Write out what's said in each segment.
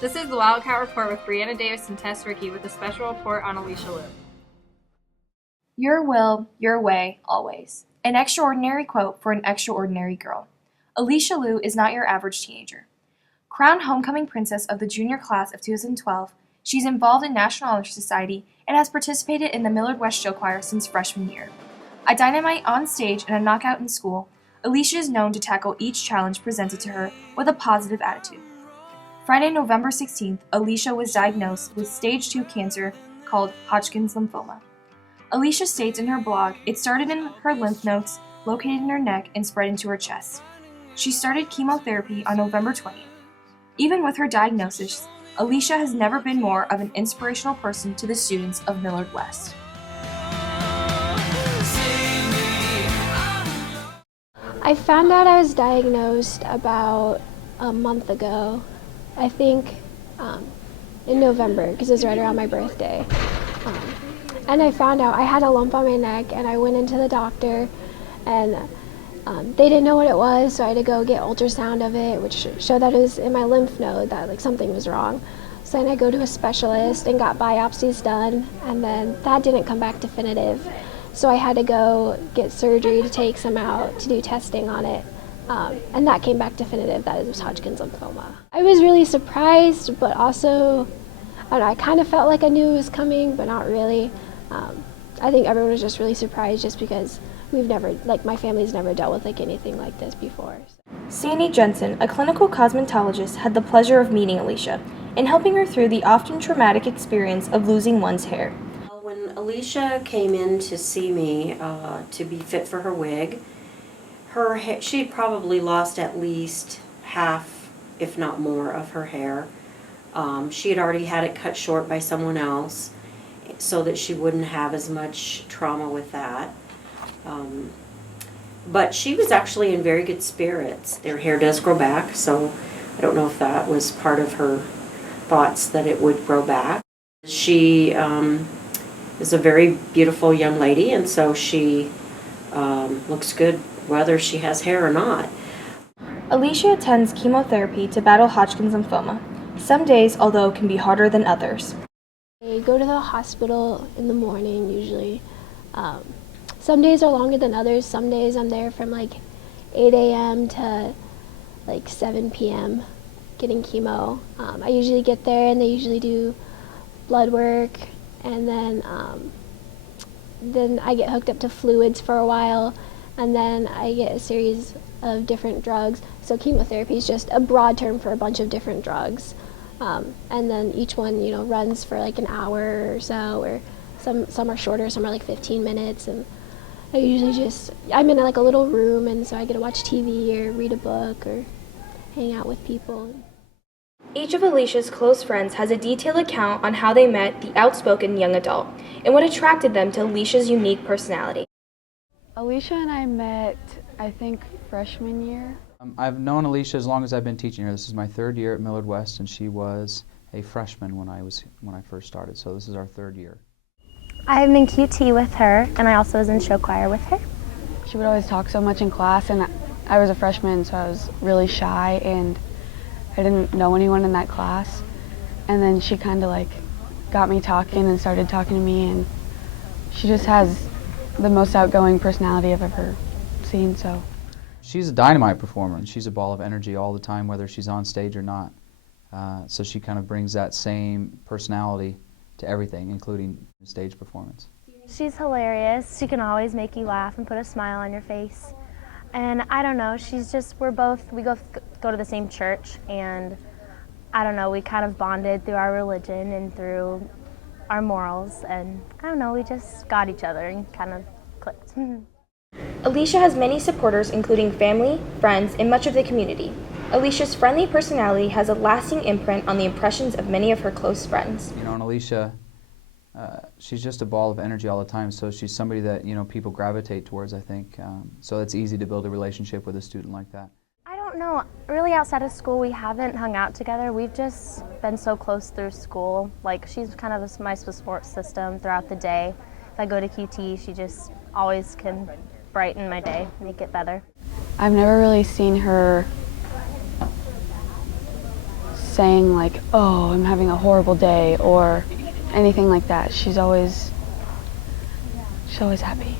This is the Wildcat Report with Brianna Davis and Tess Riecke with a special report on Aleesha Liu. Your will, your way, always. An extraordinary quote for an extraordinary girl. Aleesha Liu is not your average teenager. Crowned homecoming princess of the junior class of 2012, she's involved in National Honor Society and has participated in the Millard West Show Choir since freshman year. A dynamite on stage and a knockout in school, Alicia is known to tackle each challenge presented to her with a positive attitude. Friday, November 16th, Alicia was diagnosed with stage 2 cancer called Hodgkin's lymphoma. Alicia states in her blog it started in her lymph nodes located in her neck and spread into her chest. She started chemotherapy on November 20th. Even with her diagnosis, Alicia has never been more of an inspirational person to the students of Millard West. I found out I was diagnosed about a month ago, I think in November, because it was right around my birthday. And I found out I had a lump on my neck, and I went into the doctor, and they didn't know what it was, so I had to go get ultrasound of it, which showed that it was in my lymph node, that like something was wrong. So then I go to a specialist and got biopsies done, and then that didn't come back definitive. So I had to go get surgery to take some out, to do testing on it, and that came back definitive that it was Hodgkin's lymphoma. I was really surprised, but also, I don't know, I kind of felt like I knew it was coming, but not really. I think everyone was just really surprised just because my family's never dealt with like anything like this before. Sandy Jensen, a clinical cosmetologist, had the pleasure of meeting Alicia and helping her through the often traumatic experience of losing one's hair. When Alicia came in to see me to be fit for her wig, she had probably lost at least half, if not more, of her hair. She had already had it cut short by someone else so that she wouldn't have as much trauma with that. But she was actually in very good spirits. Their hair does grow back, so I don't know if that was part of her thoughts that it would grow back. She is a very beautiful young lady, and so she looks good whether she has hair or not. Alicia attends chemotherapy to battle Hodgkin's lymphoma. Some days, although, can be harder than others. I go to the hospital in the morning usually. Some days are longer than others. Some days I'm there from like 8 a.m. to like 7 p.m. getting chemo. I usually get there and they usually do blood work, and then I get hooked up to fluids for a while, and then I get a series of different drugs. So chemotherapy is just a broad term for a bunch of different drugs. And then each one, runs for like an hour or so, or some are shorter, some are like 15 minutes, and I usually I'm in like a little room, and so I get to watch TV or read a book or hang out with people. Each of Alicia's close friends has a detailed account on how they met the outspoken young adult and what attracted them to Alicia's unique personality. Alicia and I met, I think, freshman year. I've known Alicia as long as I've been teaching her. This is my third year at Millard West, and she was a freshman when I first started, so this is our third year. I've been QT with her, and I also was in show choir with her. She would always talk so much in class, and I was a freshman, so I was really shy, and I didn't know anyone in that class. And then she kind of like got me talking and started talking to me, and she just has the most outgoing personality I've ever seen. So she's a dynamite performer, and she's a ball of energy all the time, whether she's on stage or not. So she kind of brings that same personality to everything, including stage performance. She's hilarious. She can always make you laugh and put a smile on your face. And I don't know, we go to the same church, and I don't know, we kind of bonded through our religion and through our morals, and I don't know, we just got each other and kind of clicked. Alicia has many supporters, including family, friends, and much of the community. Alicia's friendly personality has a lasting imprint on the impressions of many of her close friends. And Alicia, she's just a ball of energy all the time, so she's somebody that people gravitate towards, I think. So it's easy to build a relationship with a student like that. I don't know, really outside of school we haven't hung out together. We've just been so close through school. Like, she's kind of my support system throughout the day. If I go to QT, she just always can brighten my day, make it better. I've never really seen her saying like, oh, I'm having a horrible day or anything like that. She's always happy.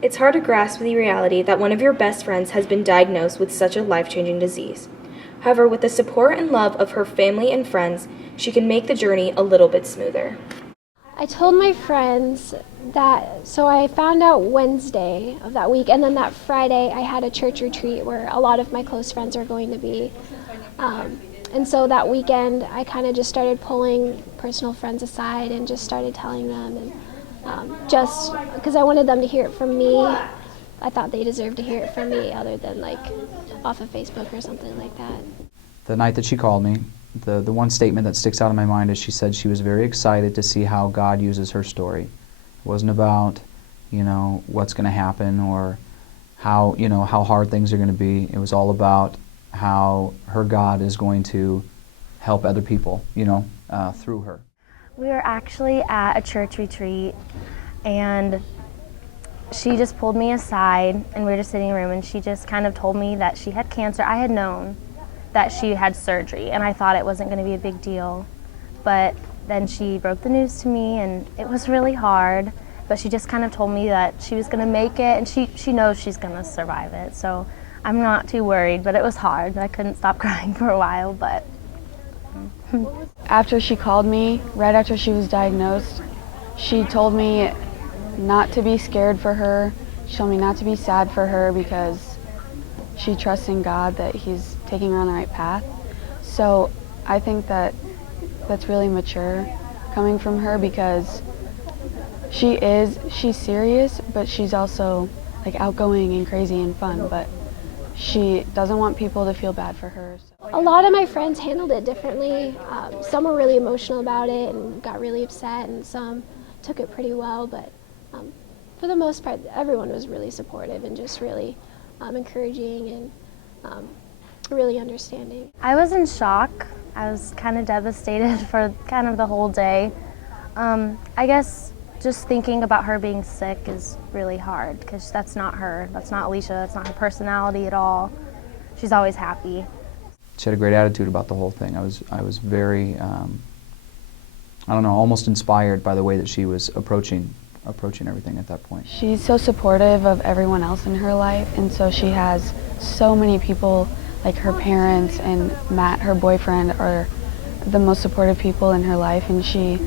It's hard to grasp the reality that one of your best friends has been diagnosed with such a life-changing disease. However, with the support and love of her family and friends, she can make the journey a little bit smoother. I told my friends that, so I found out Wednesday of that week, and then that Friday I had a church retreat where a lot of my close friends are going to be. And so that weekend I kind of just started pulling personal friends aside and just started telling them, and just because I wanted them to hear it from me. I thought they deserved to hear it from me other than like off of Facebook or something like that. The night that she called me, the one statement that sticks out in my mind is she said she was very excited to see how God uses her story. It wasn't about, what's going to happen or how hard things are going to be. It was all about how her God is going to help other people, through her. We were actually at a church retreat, and she just pulled me aside, and we were just sitting in a room, and she just kind of told me that she had cancer. I had known that she had surgery, and I thought it wasn't going to be a big deal. But then she broke the news to me, and it was really hard, but she just kind of told me that she was going to make it, and she knows she's going to survive it. So I'm not too worried, but it was hard. I couldn't stop crying for a while, but... After she called me, right after she was diagnosed, she told me not to be scared for her. She told me not to be sad for her because she trusts in God that He's taking her on the right path. So I think that that's really mature coming from her because she's serious, but she's also like outgoing and crazy and fun, but she doesn't want people to feel bad for her. A lot of my friends handled it differently. Some were really emotional about it and got really upset, and some took it pretty well, but for the most part, everyone was really supportive and just really encouraging and really understanding. I was in shock. I was kind of devastated for kind of the whole day. I guess just thinking about her being sick is really hard because that's not her. That's not Alicia. That's not her personality at all. She's always happy. She had a great attitude about the whole thing. I was very, almost inspired by the way that she was approaching everything at that point. She's so supportive of everyone else in her life, and so she has so many people, like her parents and Matt, her boyfriend, are the most supportive people in her life, and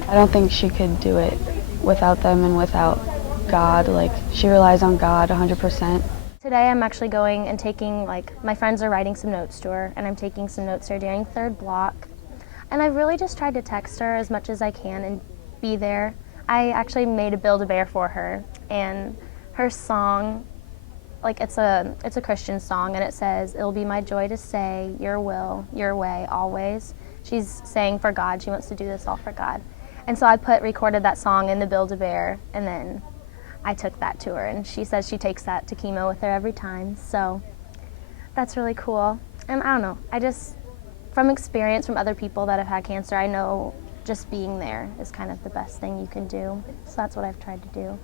I don't think she could do it without them and without God. Like, she relies on God 100%. Today I'm actually going and taking, my friends are writing some notes to her, and I'm taking some notes to her during third block. And I've really just tried to text her as much as I can and be there. I actually made a Build-A-Bear for her, and her song, it's a Christian song, and it says, "It'll be my joy to say, your will, your way, always." She's saying for God, she wants to do this all for God. And so I recorded that song in the Build-A-Bear, and then I took that to her, and she says she takes that to chemo with her every time, so that's really cool. And I don't know, from experience from other people that have had cancer, I know just being there is kind of the best thing you can do, so that's what I've tried to do.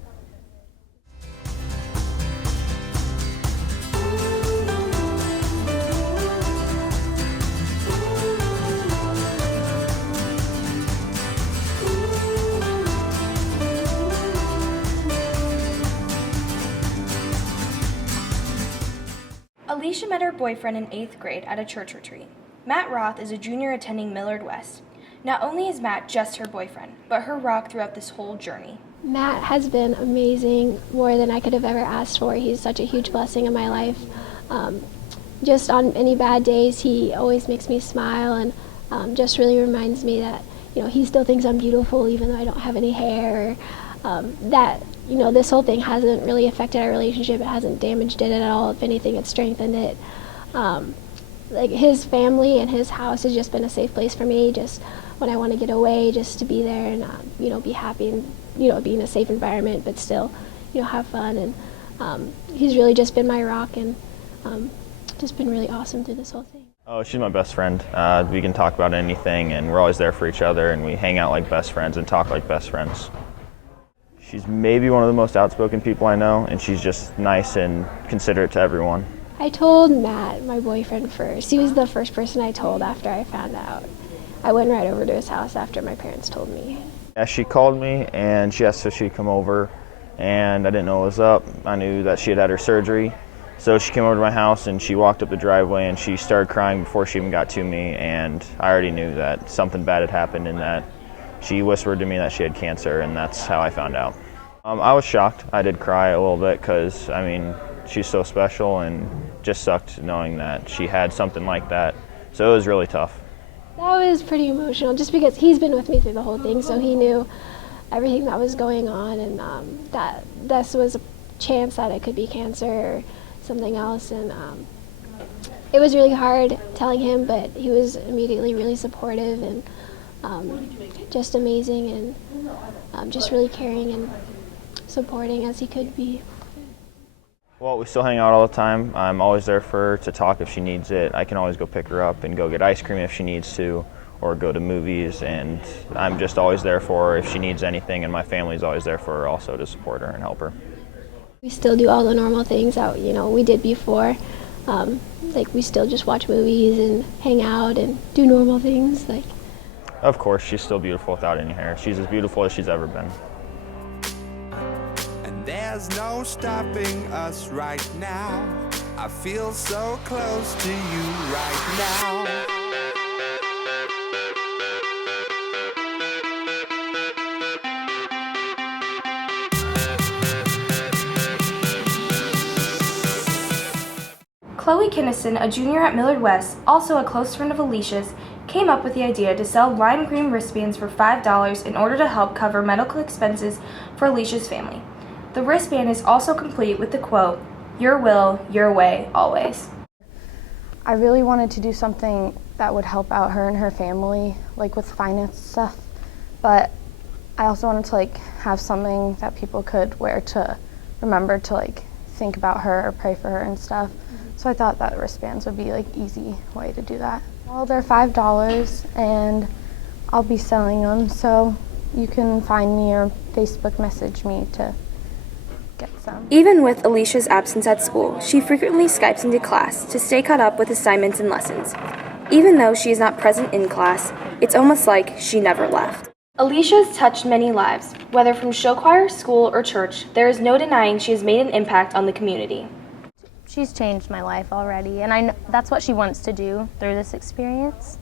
Alicia met her boyfriend in 8th grade at a church retreat. Matt Roth is a junior attending Millard West. Not only is Matt just her boyfriend, but her rock throughout this whole journey. Matt has been amazing, more than I could have ever asked for. He's such a huge blessing in my life. Just on any bad days, he always makes me smile and just really reminds me that, he still thinks I'm beautiful even though I don't have any hair. That this whole thing hasn't really affected our relationship. It hasn't damaged it at all. If anything, it's strengthened it. His family and his house has just been a safe place for me, just when I want to get away, just to be there and, be happy and, be in a safe environment, but still, have fun. And he's really just been my rock and just been really awesome through this whole thing. Oh, she's my best friend. We can talk about anything, and we're always there for each other, and we hang out like best friends and talk like best friends. She's maybe one of the most outspoken people I know, and she's just nice and considerate to everyone. I told Matt, my boyfriend, first. He was the first person I told after I found out. I went right over to his house after my parents told me. Yeah, she called me and she asked if she'd come over, and I didn't know what was up. I knew that she had her surgery. So she came over to my house and she walked up the driveway and she started crying before she even got to me, and I already knew that something bad had happened, and that she whispered to me that she had cancer, and that's how I found out. I was shocked. I did cry a little bit because, I mean, she's so special, and just sucked knowing that she had something like that. So it was really tough. That was pretty emotional just because he's been with me through the whole thing, so he knew everything that was going on, and that this was a chance that it could be cancer or something else, and it was really hard telling him, but he was immediately really supportive and just amazing, and just really caring and supporting as he could be. Well, we still hang out all the time. I'm always there for her to talk if she needs it. I can always go pick her up and go get ice cream if she needs to, or go to movies, and I'm just always there for her if she needs anything, and my family's always there for her also to support her and help her. We still do all the normal things that we did before. Like we still just watch movies and hang out and do normal things. Of course, she's still beautiful without any hair. She's as beautiful as she's ever been. And there's no stopping us right now. I feel so close to you right now. Chloe Kinnison, a junior at Millard West, also a close friend of Alicia's, came up with the idea to sell lime green wristbands for $5 in order to help cover medical expenses for Alicia's family. The wristband is also complete with the quote, "Your will, your way, always." I really wanted to do something that would help out her and her family, like with finance stuff, but I also wanted to have something that people could wear to remember to think about her or pray for her and stuff. So I thought that wristbands would be easy way to do that. Well, they're $5 and I'll be selling them, so you can find me or Facebook message me to get some. Even with Alicia's absence at school, she frequently Skypes into class to stay caught up with assignments and lessons. Even though she is not present in class, it's almost like she never left. Alicia has touched many lives. Whether from show choir, school, or church, there is no denying she has made an impact on the community. She's changed my life already, and I know that's what she wants to do through this experience.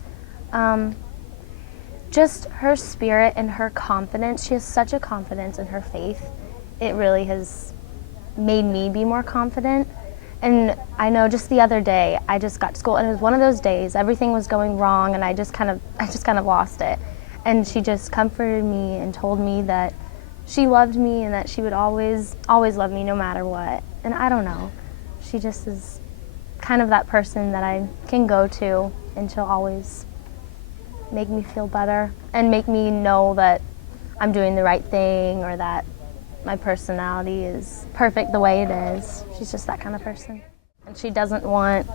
Just her spirit and her confidence. She has such a confidence in her faith. It really has made me be more confident. And I know just the other day, I just got to school, and it was one of those days, everything was going wrong, and I just kind of lost it. And she just comforted me and told me that she loved me and that she would always love me no matter what. And I don't know. She just is kind of that person that I can go to, and she'll always make me feel better and make me know that I'm doing the right thing or that my personality is perfect the way it is. She's just that kind of person. And she doesn't want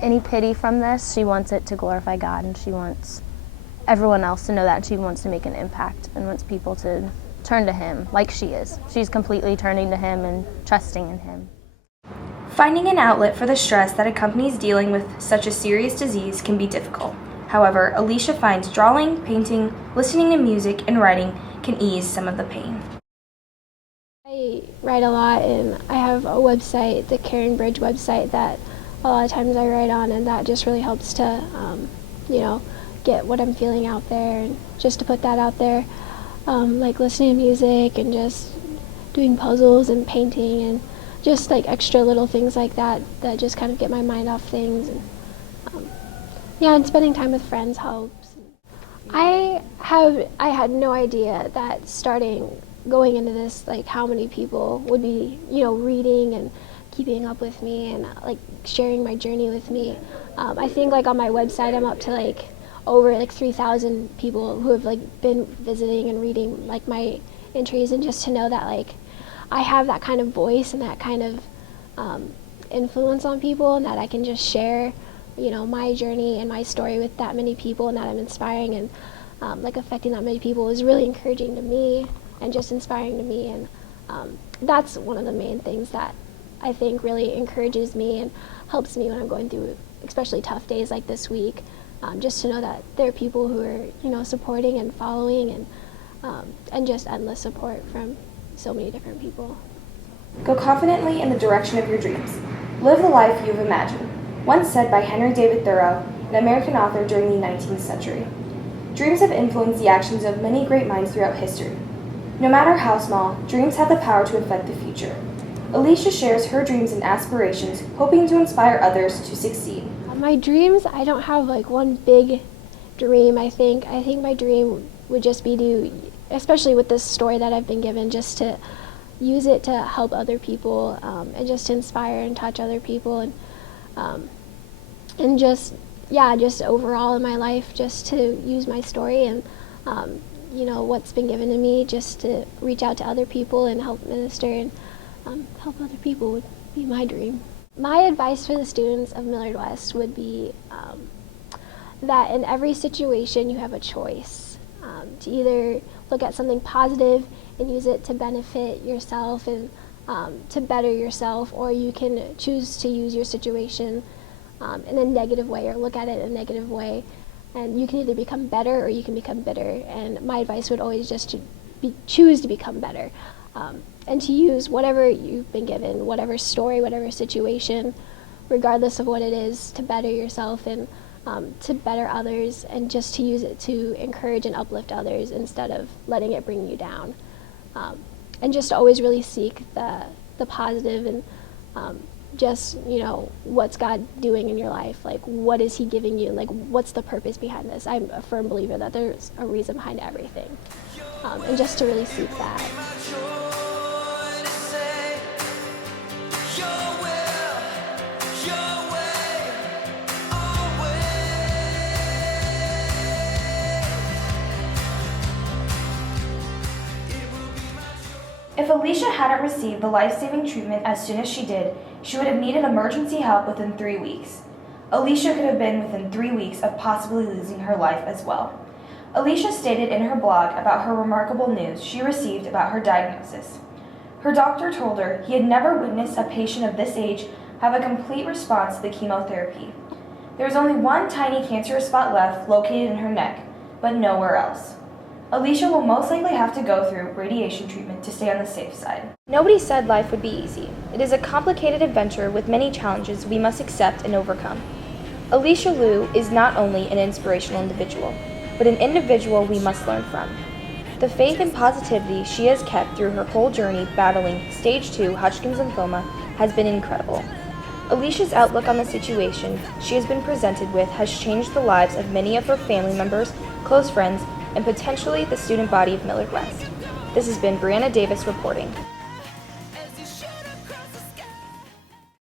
any pity from this. She wants it to glorify God, and she wants everyone else to know that, and she wants to make an impact and wants people to turn to Him like she is. She's completely turning to Him and trusting in Him. Finding an outlet for the stress that accompanies dealing with such a serious disease can be difficult. However, Alicia finds drawing, painting, listening to music, and writing can ease some of the pain. I write a lot, and I have a website, the Karen Bridge website, that a lot of times I write on, and that just really helps to, get what I'm feeling out there, and just to put that out there, listening to music and just doing puzzles and painting and just extra little things like that just kind of get my mind off things, and and spending time with friends helps. I had no idea that going into this, how many people would be, reading and keeping up with me and sharing my journey with me. I think on my website I'm up to over 3,000 people who have been visiting and reading my entries, and just to know that I have that kind of voice and that kind of influence on people, and that I can just share my journey and my story with that many people, and that I'm inspiring and affecting that many people is really encouraging to me and just inspiring to me, and that's one of the main things that I think really encourages me and helps me when I'm going through especially tough days like this week. Just to know that there are people who are, supporting and following, and just endless support from so many different people. Go confidently in the direction of your dreams. Live the life you've imagined. Once said by Henry David Thoreau, an American author during the 19th century. Dreams have influenced the actions of many great minds throughout history. No matter how small, dreams have the power to affect the future. Alicia shares her dreams and aspirations, hoping to inspire others to succeed. My dreams, I don't have one big dream, I think. I think my dream would just be to, especially with this story that I've been given, just to use it to help other people, and just to inspire and touch other people, and just overall in my life, just to use my story and what's been given to me, just to reach out to other people and help minister and help other people would be my dream. My advice for the students of Millard West would be that in every situation you have a choice to either look at something positive and use it to benefit yourself and to better yourself, or you can choose to use your situation in a negative way or look at it in a negative way, and you can either become better or you can become bitter. And my advice would always just to choose to become better, and to use whatever you've been given, whatever story, whatever situation, regardless of what it is, to better yourself and to better others, and just to use it to encourage and uplift others instead of letting it bring you down. And just always really seek the positive and just, what's God doing in your life? What is He giving you? What's the purpose behind this? I'm a firm believer that there's a reason behind everything. And just to really seek that. If Alicia hadn't received the life-saving treatment as soon as she did, she would have needed emergency help within 3 weeks. Alicia could have been within 3 weeks of possibly losing her life as well. Alicia stated in her blog about her remarkable news she received about her diagnosis. Her doctor told her he had never witnessed a patient of this age have a complete response to the chemotherapy. There was only one tiny cancerous spot left located in her neck, but nowhere else. Alicia will most likely have to go through radiation treatment to stay on the safe side. Nobody said life would be easy. It is a complicated adventure with many challenges we must accept and overcome. Aleesha Liu is not only an inspirational individual, but an individual we must learn from. The faith and positivity she has kept through her whole journey battling stage 2 Hodgkin's lymphoma has been incredible. Alicia's outlook on the situation she has been presented with has changed the lives of many of her family members, close friends, and potentially the student body of Millard West. This has been Brianna Davis reporting.